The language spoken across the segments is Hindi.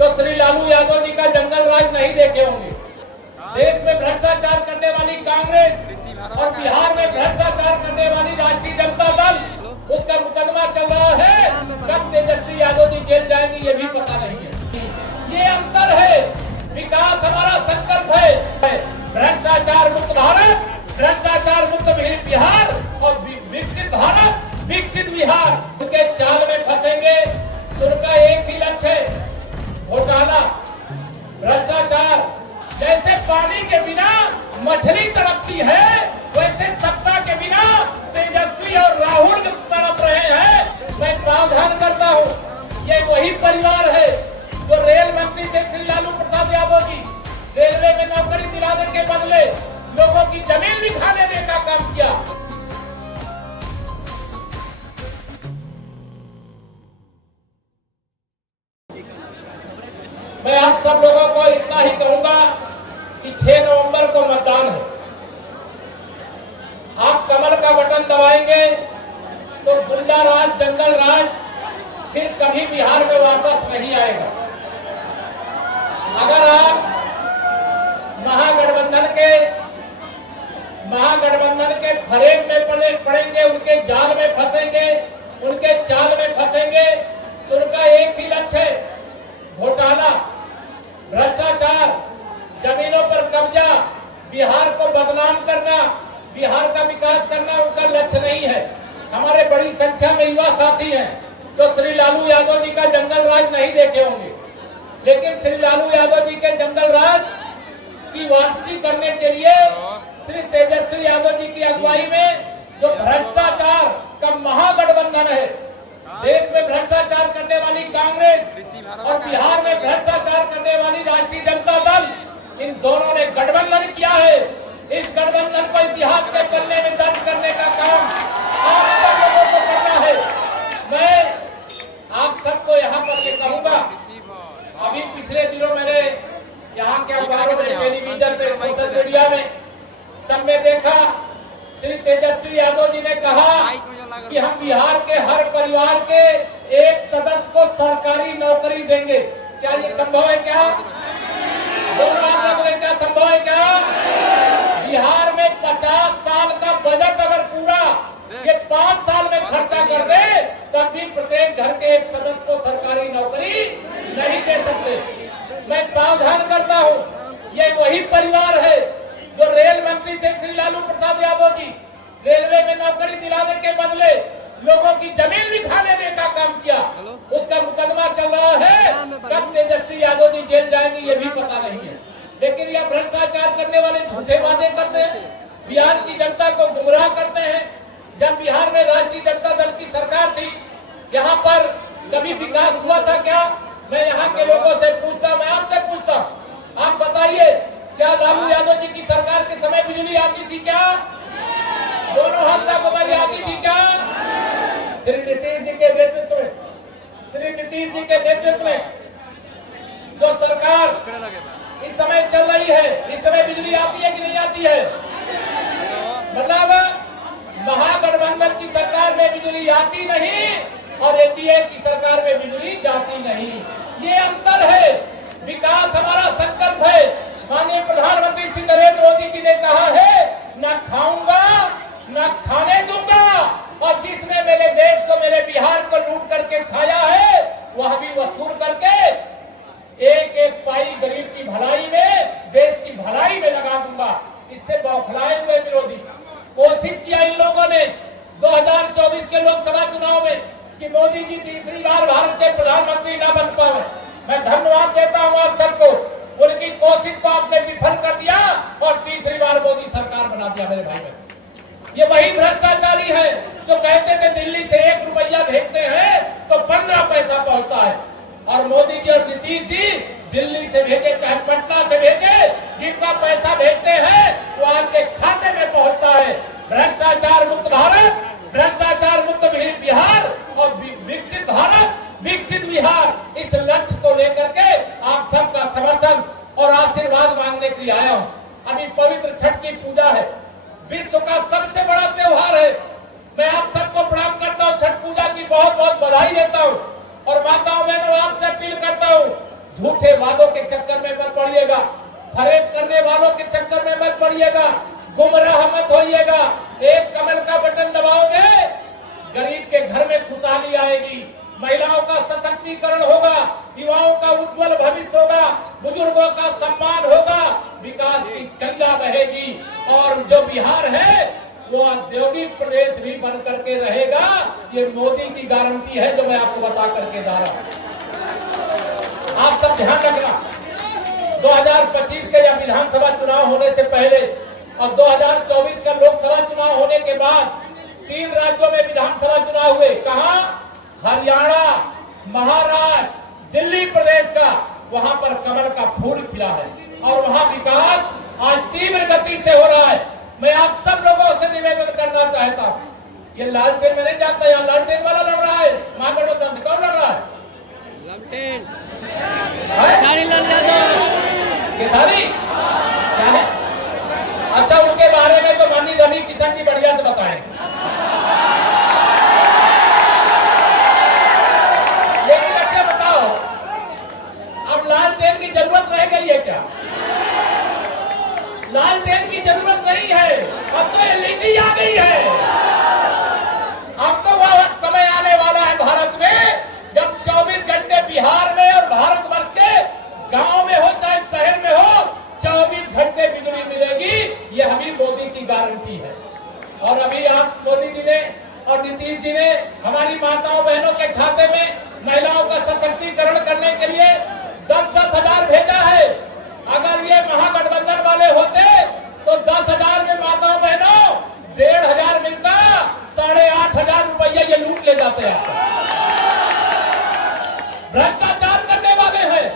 तो श्री लालू यादव जी का जंगल राज नहीं देखे होंगे। देश में भ्रष्टाचार करने वाली कांग्रेस और बिहार में भ्रष्टाचार करने वाली राष्ट्रीय जनता दल, उसका मुकदमा चल रहा है। कब तेजस्वी यादव जी जेल जाएंगे ये भी पता नहीं है। ये अंतर है। विकास हमारा संकल्प है, भ्रष्टाचार मुक्त भारत, भ्रष्टाचार मुक्त बिहार और विकसित भारत, विकसित बिहार। उनके जाल में फंसेंगे तो उनका एक ही लक्ष्य है, घोटाला, भ्रष्टाचार। जैसे पानी के बिना मछली तड़पती है, वैसे सत्ता के बिना तेजस्वी और राहुल तड़प रहे हैं। मैं सावधान करता हूँ, ये वही परिवार है जो रेल मंत्री थे श्री लालू प्रसाद यादव जी, रेलवे में नौकरी दिलाने के बदले लोगों की जमीन लिखा लेने का काम किया। मैं आप सब लोगों को इतना ही कहूंगा कि 6 नवंबर को मतदान है। आप कमल का बटन दबाएंगे तो गुंडा राज, जंगल राज फिर कभी बिहार में वापस नहीं आएगा। अगर आप महागठबंधन के फरेब में पड़ेंगे, उनके जाल में फंसेंगे, उनके चाल में फंसेंगे, तो उनका एक ही लक्ष्य है, घोटाला, भ्रष्टाचार, जमीनों पर कब्जा, बिहार को बदनाम करना, बिहार का विकास करना उनका लक्ष्य नहीं है। हमारे बड़ी संख्या में युवा साथी हैं जो श्री लालू यादव जी का जंगल राज नहीं देखे होंगे, लेकिन श्री लालू यादव जी के जंगल राज की वापसी करने के लिए श्री तेजस्वी यादव जी की अगुवाई में जो भ्रष्टाचार का महागठबंधन है, देश में भ्रष्टाचार करने वाली कांग्रेस और बिहार में भ्रष्टाचार करने वाली राष्ट्रीय जनता दल, इन दोनों ने गठबंधन किया है। इस गठबंधन को इतिहास के पन्ने में दर्ज करने का काम आप सब लोगों को करना है। मैं आप सबको यहाँ पर ये कहूंगा, अभी पिछले दिनों मैंने यहाँ के अखबारों में, टेलीविजन पे, सोशल मीडिया में सब में देखा, श्री तेजस्वी यादव जी ने कहा कि हम बिहार के हर परिवार के एक सदस्य को सरकारी नौकरी देंगे। क्या ये संभव है? क्या क्या संभव है? क्या बिहार में 50 साल का बजट अगर पूरा ये 5 साल में खर्चा कर दे, तब भी प्रत्येक घर के एक सदस्य को सरकारी नौकरी नहीं दे सकते। मैं सावधान करता हूँ, ये वही परिवार है जो रेल मंत्री थे श्री लालू प्रसाद यादव जी, रेलवे में नौकरी दिलाने के बदले लोगों की जमीन लिखा लेने का काम किया। उसका मुकदमा चल रहा है। कब तेजस्वी यादव जी जेल जाएंगे ये भी पता नहीं है। लेकिन यह भ्रष्टाचार करने वाले झूठे वादे करते हैं, बिहार की जनता को गुमराह करते हैं। जब बिहार में राष्ट्रीय जनता दल की सरकार थी, यहाँ पर कभी विकास हुआ था क्या? मैं यहाँ के लोगों से पूछता, मैं आपसे पूछता, आप बताइए, क्या लालू यादव जी की सरकार के समय बिजली आती थी क्या? दोनों हाथ तक बताइए, आती थी क्या? श्री नीतीश जी के नेतृत्व में, श्री नीतीश जी के नेतृत्व में जो सरकार इस समय चल रही है, इस समय बिजली आती है कि नहीं आती है? मतलब महागठबंधन की सरकार में बिजली आती नहीं और एनडीए की सरकार में बिजली जाती नहीं। ये अंतर है। विकास हमारा संकल्प है। माननीय प्रधानमंत्री श्री नरेंद्र मोदी जी ने कहा है, न खाऊंगा न खाने दूंगा, और जिसने मेरे देश को, मेरे बिहार को लूट करके खाया है, वह भी वसूल करके एक एक पाई गरीब की भलाई में, देश की भलाई में लगा दूंगा। इससे बौखलाए हुए विरोधी कोशिश किया इन लोगों ने 2024 के लोकसभा चुनाव में कि मोदी जी तीसरी बार भारत के प्रधानमंत्री न बन पाए। मैं धन्यवाद देता हूं आप सबको, उनकी कोशिश को आपने विफल कर दिया और तीसरी बार मोदी सरकार बना दिया। मेरे भाई बहन, ये वही भ्रष्टाचारी है जो कहते थे दिल्ली से 1 रुपया भेजते हैं तो 15 पैसा पहुंचता है, और मोदी जी और नीतीश जी दिल्ली से भेजे चाहे पटना से भेजे, जितना पैसा भेजते हैं वो आपके खाते में पहुंचता है। भ्रष्टाचार मुक्त भारत, भ्रष्टाचार मुक्त बिहार और विकसित भारत, विकसित बिहार, इस लक्ष्य को लेकर के आप सबका समर्थन और आशीर्वाद मांगने के लिए आया हूं। अभी पवित्र छठ की पूजा है, विश्व का सबसे बड़ा त्योहार है। मैं आप सबको प्रणाम करता हूँ, छठ पूजा की बहुत बहुत बधाई देता हूँ और माताओं बहनों आपसे अपील करता हूँ, झूठे वादों के चक्कर में मत पड़िएगा, फरेब करने वालों के चक्कर में मत पड़िएगा, गुमराह मत होइएगा। एक कमल का बटन दबाओगे, गरीब के घर में खुशहाली आएगी, महिलाओं का सशक्तिकरण होगा, युवाओं का उज्जवल भविष्य होगा, बुजुर्गों का सम्मान होगा, विकास की गंगा बहेगी। और जो बिहार है वो औद्योगिक प्रदेश भी बन करके रहेगा। ये मोदी की गारंटी है जो मैं आपको बता करके जा रहा हूं। आप सब ध्यान रखना, 2025 के या विधानसभा चुनाव होने से पहले और 2024 का लोकसभा चुनाव होने के बाद 3 राज्यों में विधानसभा चुनाव हुए। कहां? हरियाणा, महाराष्ट्र, दिल्ली प्रदेश का, वहां पर कमल का फूल खिला है और वहां विकास आज तीव्र गति से हो रहा है। मैं आप सब लोगों से निवेदन करना चाहता हूं, ये लालटेन में नहीं जाता, यहाँ लालटेन वाला लड़ रहा है, महागठबंधन से कौन लड़ रहा है? लालटेन किसानी क्या है? अच्छा, उनके बारे में तो माननीय रवि किशन जी बढ़िया से बताएं। लेकिन अच्छा बताओ, अब लालटेन की जरूरत रह गई है क्या? लालटेन की जरूरत नहीं है, अब तो एलईडी आ गई है। अब तो वह समय आने वाला है भारत में जब 24 घंटे बिहार में और भारतवर्ष के गांव में हो चाहे शहर में हो, 24 घंटे बिजली मिलेगी। यह अभी मोदी की गारंटी है। और अभी आप मोदी जी ने और नीतीश जी ने हमारी माताओं बहनों के खाते में महिलाओं का सशक्तिकरण करने के लिए 10-10 हजार भेजा है। अगर ये महागठबंधन वाले होते तो 10,000 में माताओं बहनों 1,500 मिलता, 8,500 रुपया ये लूट ले जाते हैं। भ्रष्टाचार करने वाले हैं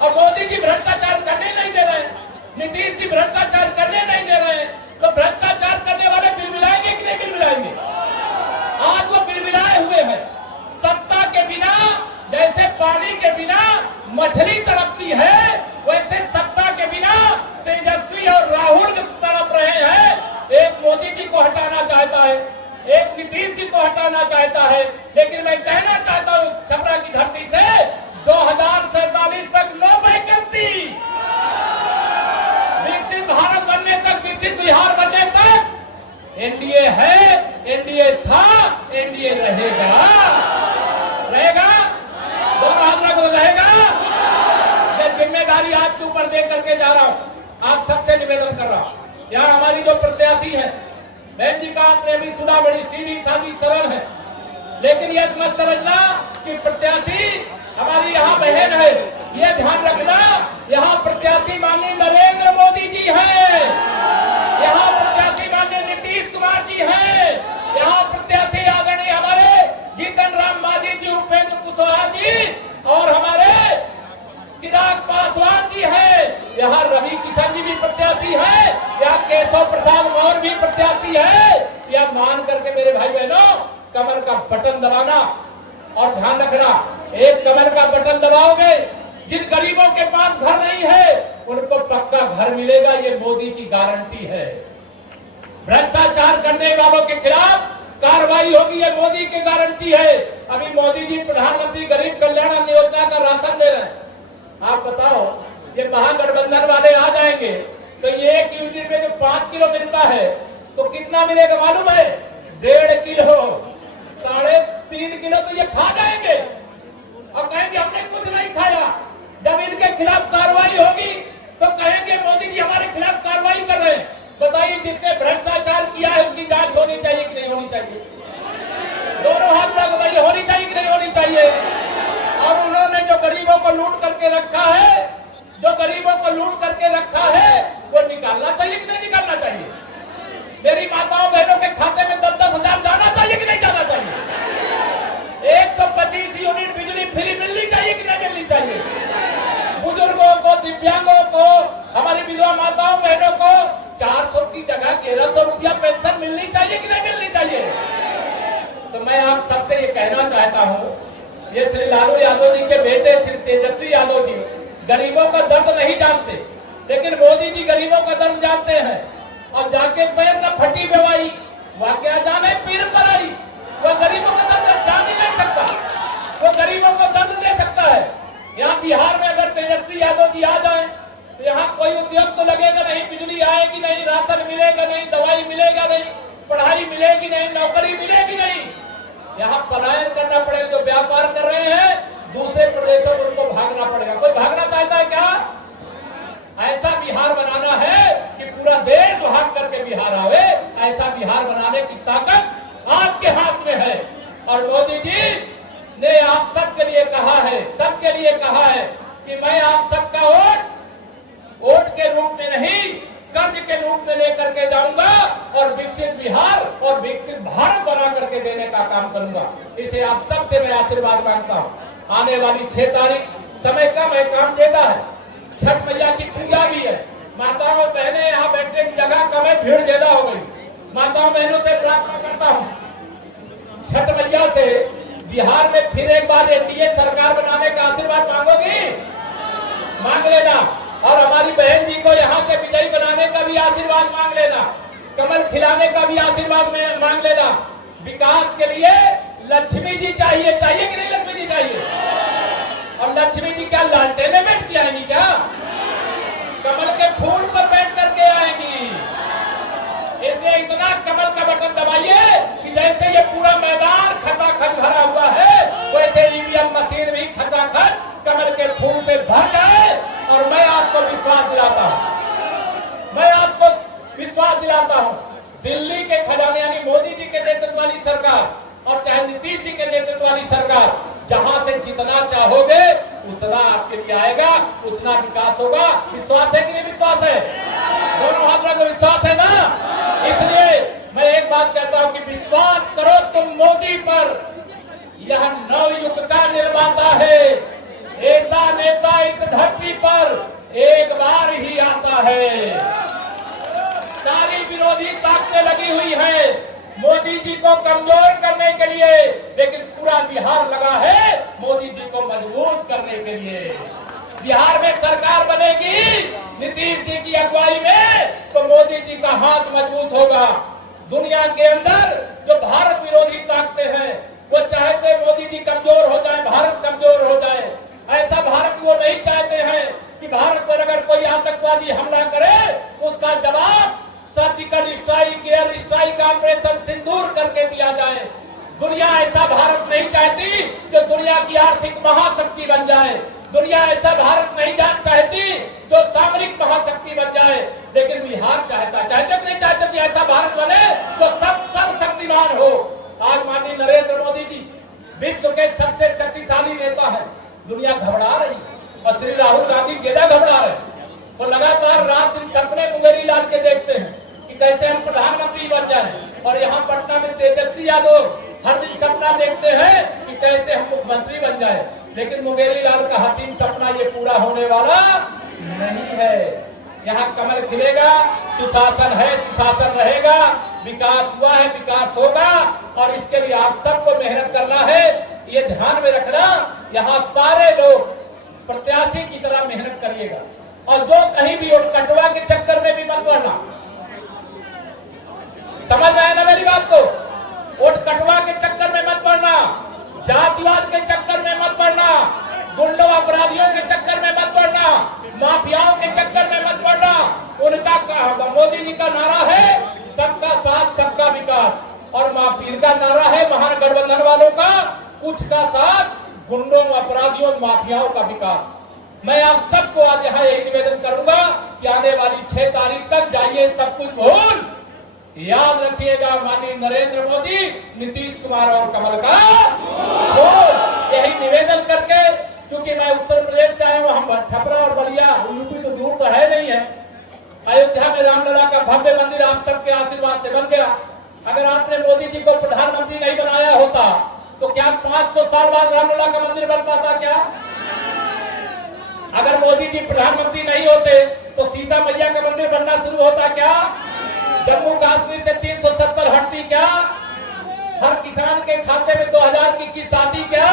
और मोदी जी भ्रष्टाचार करने नहीं दे रहे हैं, नीतीश जी भ्रष्टाचार करने नहीं दे रहे हैं। तो भ्रष्टाचार करने वाले बिलबिलाएंगे कि नहीं बिलबिलाएंगे? आज वो बिलबिलाए हुए हैं। सत्ता के बिना जैसे पानी के बिना मछली तड़पती है, वैसे सत्ता के बिना तेजस्वी और राहुल तड़प रहे हैं। एक मोदी जी को हटाना चाहता है, एक नीतीश जी को हटाना चाहता है। लेकिन मैं कहना चाहता हूं छपरा की धरती से 2047 तक नो वैकेंसी, विकसित भारत बनने तक, विकसित बिहार बनने तक एनडीए है, एनडीए था, एनडीए रहेगा। रहेगा, दोनों हाथ रखो, रहेगा। ये जिम्मेदारी आपके ऊपर दे करके जा रहा हूं, आप सबसे निवेदन कर रहा हूं। यहाँ हमारी जो प्रत्याशी है बहन जी का आपने भी सुना, बड़ी सीधी सादी सरल है। लेकिन यह मत समझना कि प्रत्याशी हमारी यहाँ बहन है, ये ध्यान रखना यहाँ प्रत्याशी माननीय नरेंद्र मोदी जी है, यहाँ प्रत्याशी माननीय नीतीश कुमार जी है, यहाँ प्रत्याशी आदरणीय हमारे जीतन राम मांझी जी, उपेंद्र कुशवाहा जी और हमारे चिराग पासवान जी है, यहाँ रवि किशन जी भी प्रत्याशी है, यहाँ केशव प्रसाद मौर्य भी प्रत्याशी है। यह मान करके मेरे भाई बहनों कमल का बटन दबाना और ध्यान रखना, एक कमल का बटन दबाओगे, जिन गरीबों के पास घर नहीं है उनको पक्का घर मिलेगा। ये मोदी की गारंटी है। भ्रष्टाचार करने वालों के खिलाफ कार्रवाई होगी, ये मोदी की गारंटी है। अभी मोदी जी प्रधानमंत्री गरीब कल्याण अन्न योजना का राशन दे रहे हैं। आप बताओ, ये महागठबंधन वाले आ जाएंगे तो ये 1 यूनिट में जो 5 किलो मिलता है तो कितना मिलेगा मालूम है? 1.5 किलो, 3.5 किलो तो ये खा जाएंगे और कहेंगे हमने कुछ नहीं खाया। जब इनके खिलाफ कार्रवाई होगी तो कहेंगे मोदी जी हमारे खिलाफ कार्रवाई कर रहे हैं। बताइए, जिसने भ्रष्टाचार किया है उसकी जांच होनी चाहिए कि नहीं होनी चाहिए? दोनों हाथ में बताइए, होनी चाहिए कि नहीं होनी चाहिए? और उन्होंने जो गरीबों को लूट करके रखा है, जो गरीबों को लूट करके रखा है, वो निकालना चाहिए कि नहीं निकालना चाहिए? मेरी माताओं बहनों के खाते में 10-10 हजार जाना चाहिए कि नहीं जाना चाहिए? 125 यूनिट बिजली फ्री मिलनी चाहिए कि नहीं मिलनी चाहिए? बुजुर्गों को, दिव्यांगों को, हमारी विधवा माताओं बहनों को 400 की जगह 1,300 रुपया पेंशन मिलनी चाहिए कि नहीं मिलनी चाहिए? तो मैं आप सबसे ये कहना चाहता हूँ, ये श्री लालू यादव जी के बेटे श्री तेजस्वी यादव जी गरीबों का दर्द नहीं जानते, लेकिन मोदी जी गरीबों का दर्द जानते हैं। और जाके पैर न फटी बेवाई, वह क्या जाने पीर पर आई, वह गरीबों का दर्द जान ही नहीं सकता, वो गरीबों को दर्द दे सकता है। यहाँ बिहार में अगर तेजस्वी यादव जी आ जाए तो यहाँ कोई उद्योग तो लगेगा नहीं, बिजली आएगी नहीं, राशन मिलेगा नहीं, दवाई मिलेगा नहीं, पढ़ाई मिलेगी नहीं, नौकरी मिलेगी नहीं। यहाँ पलायन करना पड़ेगा। जो व्यापार कर रहे हैं दूसरे प्रदेशों में उनको भागना पड़ेगा। कोई भागना चाहता है क्या? ऐसा बिहार बनाना है कि पूरा देश भाग करके बिहार आवे। ऐसा बिहार बनाने की ताकत आपके हाथ में है। और मोदी जी ने आप सबके लिए कहा है कि मैं आप सबका वोट के रूप में नहीं, कर्ज के रूप में लेकर के जाऊंगा और विकसित बिहार और विकसित भारत बना करके देने का काम करूंगा। इसे आप सबसे मैं आशीर्वाद मांगता हूं। आने वाली 6 तारीख समय कम है, काम ज्यादा है। छठ मैया की पूजा भी है। माताओं और बहनें यहाँ बैठने की जगह कम है, भीड़ ज्यादा हो गई। माताओं बहनों से प्रार्थना करता हूँ छठ मैया से, बिहार में फिर एक बार एनडीए सरकार बनाने का आशीर्वाद मांगोगी? मांग लेना। और हमारी बहन जी को यहाँ से विजयी बनाने का भी आशीर्वाद मांग लेना, कमल खिलाने का भी आशीर्वाद मांग लेना। विकास के लिए लक्ष्मी जी चाहिए कि नहीं? लक्ष्मी जी चाहिए। और लक्ष्मी जी क्या लालटेन में बैठ के आएंगी क्या? कमल के फूल पर बैठ करके आएंगी। इसलिए इतना कमल का बटन दबाइए कि जैसे ये पूरा मैदान खचाखच भरा हुआ है, वैसे ईवीएम मशीन भी खचाखच कमल के फूल से भर जाए। और मैं आपको विश्वास दिलाता हूं, दिल्ली के खजाने यानी मोदी जी के नेतृत्व वाली सरकार और चाहे नीतीश जी के नेतृत्व वाली सरकार, जहां से जितना चाहोगे उतना आपके लिए आएगा, उतना विकास होगा। विश्वास है कि नहीं? विश्वास है? दोनों हाथ में विश्वास है ना? इसलिए मैं एक बात कहता हूं कि विश्वास करो तुम मोदी पर। यह नवयुग का निर्माता है। ऐसा नेता इस धरती पर एक बार ही आता है। सारी विरोधी ताकतें लगी हुई है मोदी जी को कमजोर करने के लिए, लेकिन पूरा बिहार लगा है मोदी जी को मजबूत करने के लिए। बिहार में सरकार बनेगी नीतीश जी की अगुवाई में तो मोदी जी का हाथ मजबूत होगा। दुनिया के अंदर जो भारत विरोधी ताकतें हैं वो चाहते मोदी जी कमजोर हो जाए, भारत कमजोर हो जाए। ऐसा भारत वो नहीं चाहते हैं कि भारत पर अगर कोई आतंकवादी हमला करे उसका जवाब surgical strike, air strike, operation Sindoor करके दिया जाए। दुनिया ऐसा भारत नहीं चाहती जो दुनिया की आर्थिक महाशक्ति बन जाए। दुनिया ऐसा भारत नहीं चाहती जो सामरिक महाशक्ति बन जाए। लेकिन बिहार चाहता, चाहते नहीं चाहते कि ऐसा भारत बने तो सब शक्तिमान हो। आज माननीय नरेंद्र मोदी जी विश्व के सबसे शक्तिशाली नेता है। दुनिया घबरा रही और श्री राहुल गांधी ज्यादा घबरा रहे। वो लगातार रात दिन सपने मुंगेरी लाल के देखते हैं कि कैसे हम प्रधानमंत्री बन जाए, और यहाँ पटना में तेजस्वी यादव हर दिन सपना देखते हैं कि कैसे हम मुख्यमंत्री बन जाए। लेकिन मुंगेरी लाल का हसीन सपना ये पूरा होने वाला नहीं है। यहाँ कमल खिलेगा, सुशासन है, सुशासन रहेगा, विकास हुआ है, विकास होगा। और इसके लिए आप सबको मेहनत करना है, ये ध्यान में रखना। यहाँ सारे लोग प्रत्याशी की तरह मेहनत करिएगा और जो कहीं भी वोट कटवा के चक्कर में भी मत पड़ना। समझ में आए ना मेरी बात को? वोट कटवा के चक्कर में मत पड़ना, जातिवाद के चक्कर में मत पड़ना, गुंडों अपराधियों के चक्कर में मत पड़ना, माफियाओं के चक्कर में मत पड़ना। उनका मोदी जी का नारा है सबका साथ सबका विकास, और पीर का नारा है महागठबंधन वालों का कुछ का साथ, गुंडों, अपराधियों, माफियाओं का विकास। मैं आप सबको आज यहाँ यही निवेदन करूंगा कि आने वाली 6 तारीख तक जाइए, सब कुछ भूल याद रखिएगा माननीय नरेंद्र मोदी, नीतीश कुमार और कमल का वोट। यही निवेदन करके, क्योंकि मैं उत्तर प्रदेश से आया हूँ, हम छपरा और बलिया, यूपी तो दूर तो है नहीं है। अयोध्या में रामलला का भव्य मंदिर आप सबके आशीर्वाद से बन गया। अगर आपने मोदी जी को प्रधानमंत्री नहीं बनाया होता तो क्या 500 साल बाद रामलला का मंदिर बन पाता क्या? अगर मोदी जी प्रधानमंत्री नहीं होते तो सीता मैया का मंदिर बनना शुरू होता क्या? जम्मू कश्मीर से 370 हटती क्या? हर किसान के खाते में 2000 की किस्त आती क्या?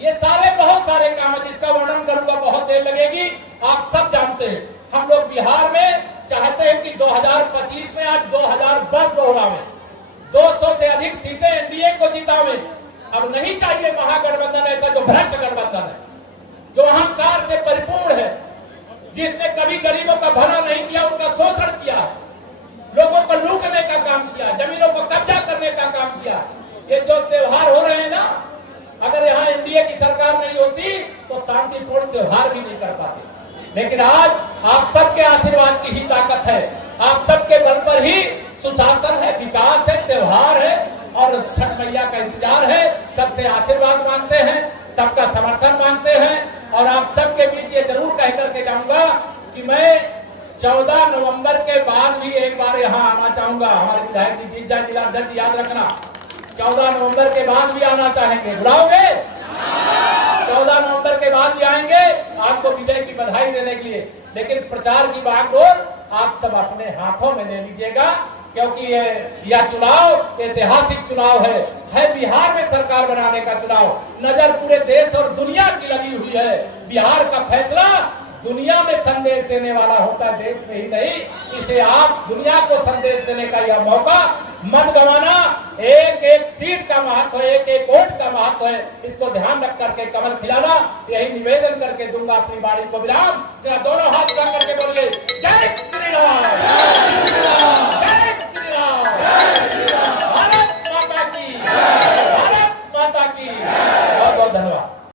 ये सारे बहुत सारे काम है जिसका वर्णन करूंगा बहुत देर लगेगी। आप सब जानते हैं हम लोग बिहार में चाहते हैं कि 2025 में आज 2010 दोहरावे, 200 से अधिक सीटें एनडीए को जितावे। अब नहीं चाहिए महागठबंधन ऐसा जो भ्रष्ट गठबंधन है, जो अहंकार से परिपूर्ण है, जिसने कभी गरीबों का भला नहीं किया, उनका शोषण किया, लोगों को लूटने का काम किया, जमीनों को कब्जा करने का काम किया। ये जो त्योहार हो रहे हैं ना, अगर यहाँ एनडीए की सरकार नहीं होती तो शांतिपूर्ण त्योहार भी नहीं कर पाते। लेकिन आज आप सबके आशीर्वाद की ही ताकत है, आप सबके बल पर ही सुशासन है, विकास है, त्योहार है और छठ मैया का इंतजार है। सबसे आशीर्वाद मांगते हैं, सबका समर्थन मांगते हैं और आप सबके बीच ये जरूर कह करके जाऊंगा कि मैं 14 नवंबर के बाद भी एक बार यहाँ आना चाहूंगा। हमारे विधायक जी, जिला अध्यक्ष याद रखना, 14 नवंबर के बाद भी आना चाहेंगे, बुलाओगे? 14 नवंबर के बाद भी आएंगे आपको विजय की बधाई देने के लिए। लेकिन प्रचार की बागडोर आप सब अपने हाथों में ले लीजिएगा, क्योंकि यह चुनाव ऐतिहासिक चुनाव है बिहार में सरकार बनाने का चुनाव। नजर पूरे देश और दुनिया की लगी हुई है। बिहार का फैसला दुनिया में संदेश देने वाला होता है, देश में ही नहीं। इसे आप दुनिया को संदेश देने का यह मौका मत गंवाना। एक एक सीट का महत्व है, एक एक वोट का महत्व है, इसको ध्यान रख करके कमल खिलाना। यही निवेदन करके दूंगा अपनी बाड़ी को विराम। जरा दोनों हाथ उठा करके बोलिए जय श्री राम।